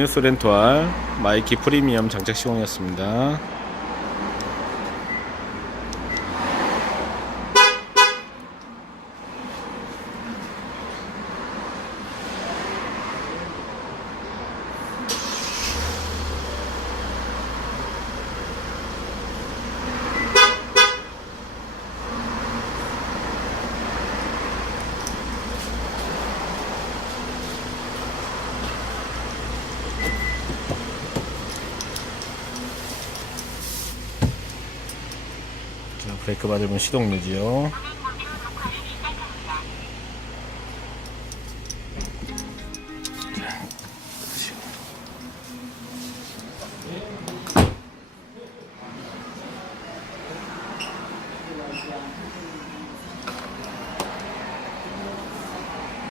뉴스 렌트할 마이키 프리미엄 장착 시공이었습니다. 자, 브레이크 밟으면 시동 누지요.